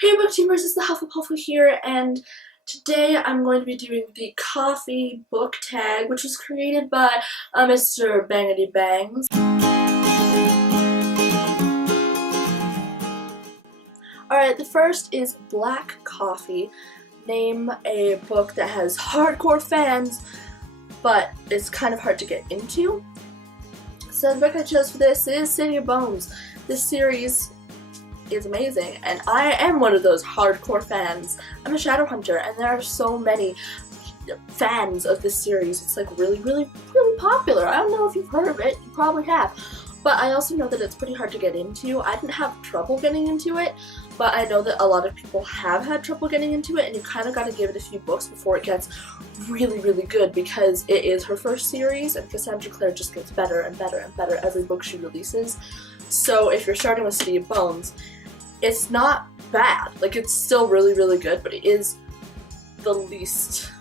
Hey Booktumers, it's the Hufflepuff here, and today I'm going to be doing the coffee book tag, which was created by Mr. Bangity Bangs. Alright, the first is Black Coffee. Name a book that has hardcore fans, but it's kind of hard to get into. So the book I chose for this is City of Bones. This series is amazing, and I am one of those hardcore fans. I'm a shadow hunter, and there are so many fans of this series. It's like really popular. I don't know if you've heard of it, you probably have, but I also know that it's pretty hard to get into. I didn't have trouble getting into it, but I know that a lot of people have had trouble getting into it, and you kind of got to give it a few books before it gets really good, because it is her first series, and Cassandra Clare just gets better and better and better every book she releases. So if you're starting with City of Bones, it's not bad. Like, it's still really good, but it is the least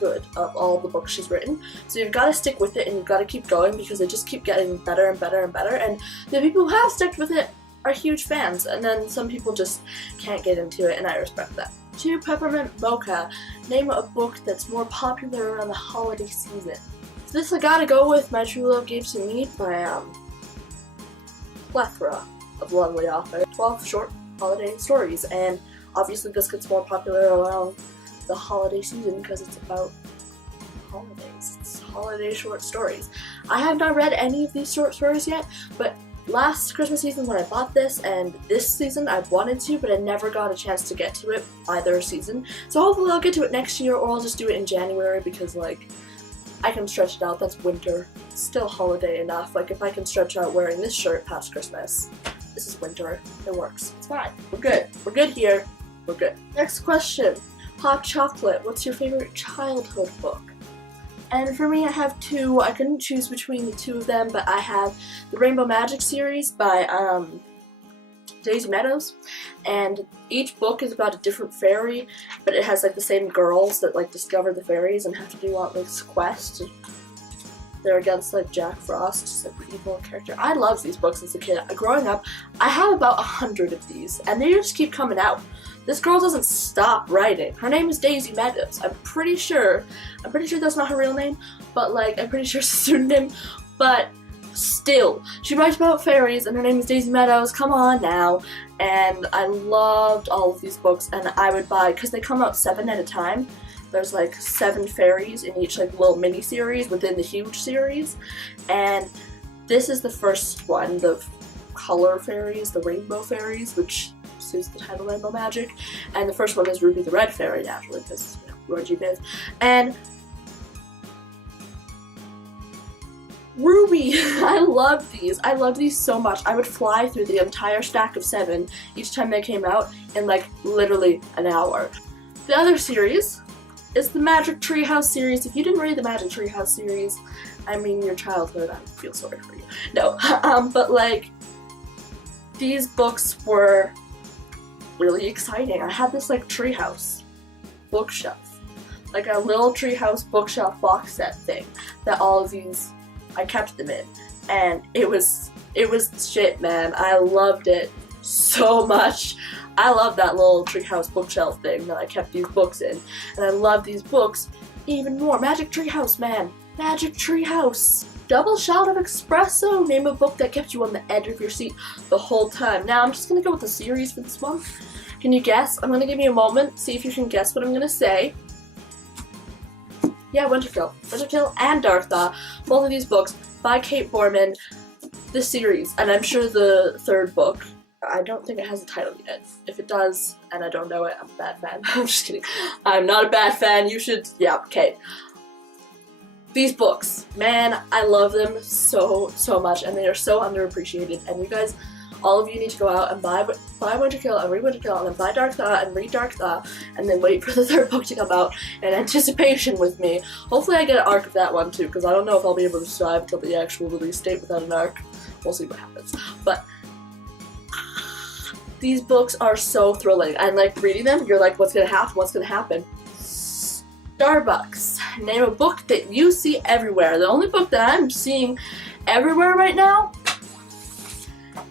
good of all the books she's written. So you've got to stick with it, and you've got to keep going, because they just keep getting better and better and better, and the people who have stuck with it are huge fans, and then some people just can't get into it, and I respect that. 2 Peppermint Mocha. Name a book that's more popular around the holiday season. So this I gotta go with My True Love Gave to Me by plethora of lovely authors. 12 short holiday stories, and obviously this gets more popular around the holiday season because it's about holidays. It's holiday short stories. I have not read any of these short stories yet, but last Christmas season when I bought this, and this season I wanted to, but I never got a chance to get to it either season. So hopefully I'll get to it next year, or I'll just do it in January, because like, I can stretch it out. That's winter. It's still holiday enough. Like, if I can stretch out wearing this shirt past Christmas, this is winter. It works. It's fine. We're good. We're good here. We're good. Next question. Hot chocolate. What's your favorite childhood book? And for me, I have 2. I couldn't choose between the 2 of them, but I have the Rainbow Magic series by Daisy Meadows, and each book is about a different fairy, but it has like the same girls that like discover the fairies and have to do all this quest. They're against like Jack Frost, super evil character. I loved these books as a kid. Growing up, I have about 100 of these, and they just keep coming out. This girl doesn't stop writing. Her name is Daisy Meadows. I'm pretty sure that's not her real name, but like, I'm pretty sure it's a pseudonym, but still, she writes about fairies, and her name is Daisy Meadows. Come on now. And I loved all of these books, and I would buy, because they come out 7 at a time. There's like 7 fairies in each like little mini series within the huge series, and this is the first one, the color fairies, the rainbow fairies, which suits the title Rainbow Magic, and the first one is Ruby the Red Fairy, naturally, because, you know, Roy G. Biz. And Ruby! I love these. I love these so much. I would fly through the entire stack of 7 each time they came out in like literally an hour. The other series is the Magic Tree House series. If you didn't read the Magic Tree House series, I mean your childhood, I feel sorry for you. No, but like, these books were really exciting. I had this like treehouse bookshelf, like a little treehouse bookshelf box set thing that all of these, I kept them in, and it was shit, man. I loved it so much. I love that little treehouse bookshelf thing that I kept these books in, and I love these books even more. Magic Treehouse, man. Magic Treehouse. Double Shot of Espresso. Name a book that kept you on the edge of your seat the whole time. Now I'm just gonna go with the series for this one. Can you guess? I'm gonna give you a moment, see if you can guess what I'm gonna say. Yeah, Winterkill and Dark Thought. Both of these books by Kate Borman. This series, and I'm sure the 3rd book, I don't think it has a title yet. If it does, and I don't know it, I'm a bad fan. I'm just kidding. I'm not a bad fan. You should, yeah, okay. These books, man, I love them so much, and they are so underappreciated, and you guys, all of you need to go out and buy Winterkill and read Winterkill, and then buy Dark Thought and read Dark Thought, and then wait for the 3rd book to come out in anticipation with me. Hopefully I get an arc of that one too, because I don't know if I'll be able to survive until the actual release date without an arc. We'll see what happens. But these books are so thrilling, and like reading them, you're like, what's gonna happen? What's gonna happen? Starbucks. Name a book that you see everywhere. The only book that I'm seeing everywhere right now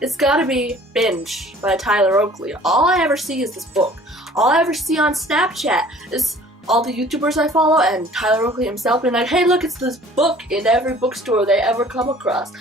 it's gotta be Binge by Tyler Oakley. All I ever see is this book. All I ever see on Snapchat is all the YouTubers I follow and Tyler Oakley himself being like, hey look, it's this book in every bookstore they ever come across.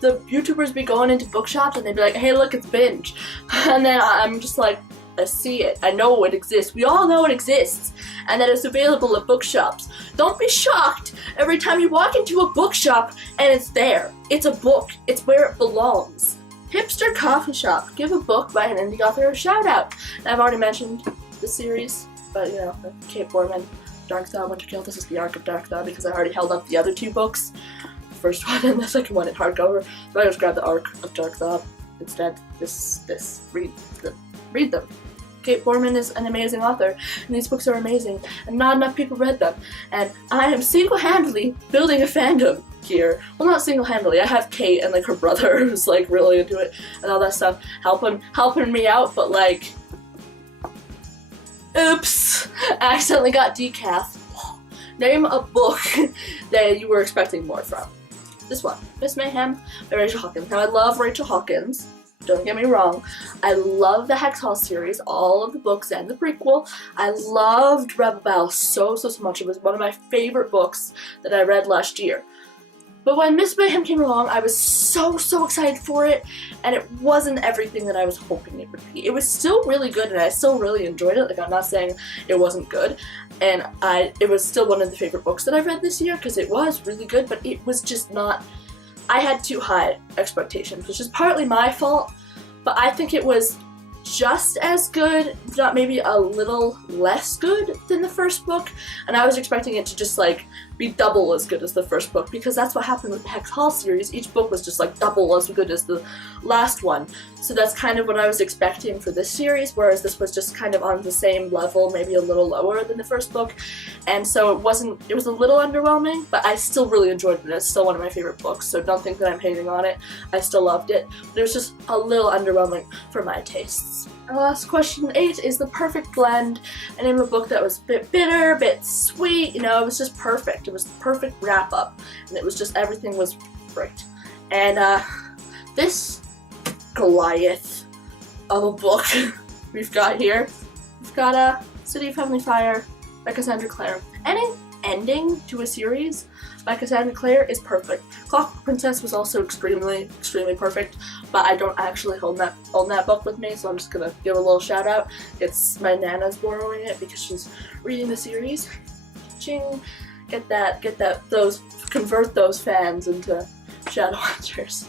The YouTubers be going into bookshops and they'd be like, hey look, it's Binge. And then I'm just like, I see it. I know it exists. We all know it exists. And that it's available at bookshops. Don't be shocked every time you walk into a bookshop and it's there. It's a book. It's where it belongs. Hipster Coffee Shop. Give a book by an indie author a shout out. And I've already mentioned the series, but you know, Kate Borman, Dark Thought, Winter Kill. This is the arc of Dark Thought because I already held up the other 2 books. The first one and the second one in hardcover. So I just grabbed the arc of Dark Thought instead. Read them. Kate Borman is an amazing author, and these books are amazing, and not enough people read them. And I am single-handedly building a fandom here. Well, not single-handedly. I have Kate and like her brother who's like really into it and all that stuff, helping me out. But like, oops, I accidentally got decaf. Name a book that you were expecting more from. This one, Miss Mayhem by Rachel Hawkins. Now I love Rachel Hawkins. Don't get me wrong, I love the Hex Hall series, all of the books and the prequel. I loved Rebel Belle so much. It was one of my favorite books that I read last year. But when Miss Mayhem came along, I was so excited for it, and it wasn't everything that I was hoping it would be. It was still really good, and I still really enjoyed it. Like, I'm not saying it wasn't good, and it was still one of the favorite books that I've read this year, because it was really good, but it was just not... I had too high expectations, which is partly my fault, but I think it was just as good, if not maybe a little less good than the first book, and I was expecting it to just like be double as good as the first book, because that's what happened with the Hex Hall series. Each book was just like double as good as the last one, so that's kind of what I was expecting for this series, whereas this was just kind of on the same level, maybe a little lower than the first book, and so it was a little underwhelming, but I still really enjoyed it. It's still one of my favorite books, so don't think that I'm hating on it. I still loved it, but it was just a little underwhelming for my tastes. And last question 8 is The Perfect Blend, a name of a book that was a bit bitter, a bit sweet, you know, it was just perfect. It was the perfect wrap up, and it was just, everything was great. And this Goliath of a book we've got here, we've got City of Heavenly Fire by Cassandra Clare. Any ending to a series by Cassandra Clare is perfect. Clockwork Princess was also extremely perfect, but I don't actually own that book with me, so I'm just gonna give a little shout out. It's my Nana's borrowing it because she's reading the series. Ching! Convert those fans into Shadowhunters.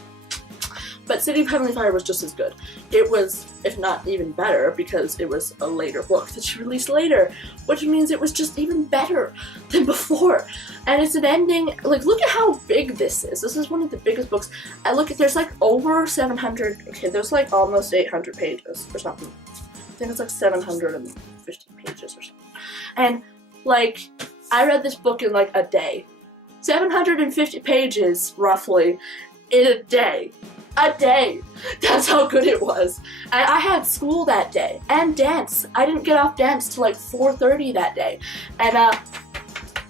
But City of Heavenly Fire was just as good. It was, if not even better, because it was a later book that she released later, which means it was just even better than before. And it's an ending, like, look at how big this is. This is one of the biggest books. There's like over 700, okay, there's like almost 800 pages or something. I think it's like 750 pages or something. And, like, I read this book in like a day. 750 pages, roughly, in a day. A day! That's how good it was. And I had school that day, and dance. I didn't get off dance till like 4:30 that day. And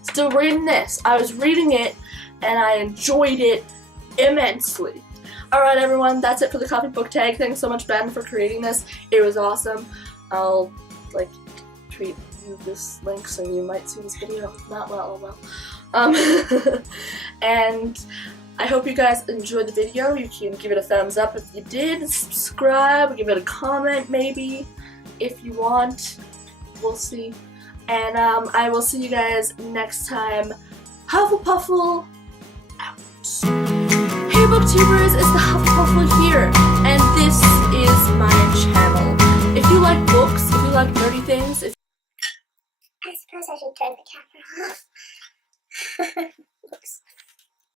still reading this. I was reading it, and I enjoyed it immensely. Alright everyone, that's it for the coffee book tag. Thanks so much, Ben, for creating this. It was awesome. I'll, like, tweet you this link so you might see this video. If not, well. And I hope you guys enjoyed the video. You can give it a thumbs up if you did, subscribe, give it a comment hey if you want. We'll see. And I will see you guys next time. Hufflepuffle out. Hey booktubers, it's the Hufflepuffle here, and this is my channel. If you like books, if you like nerdy things, I suppose I should turn the camera off. Oops.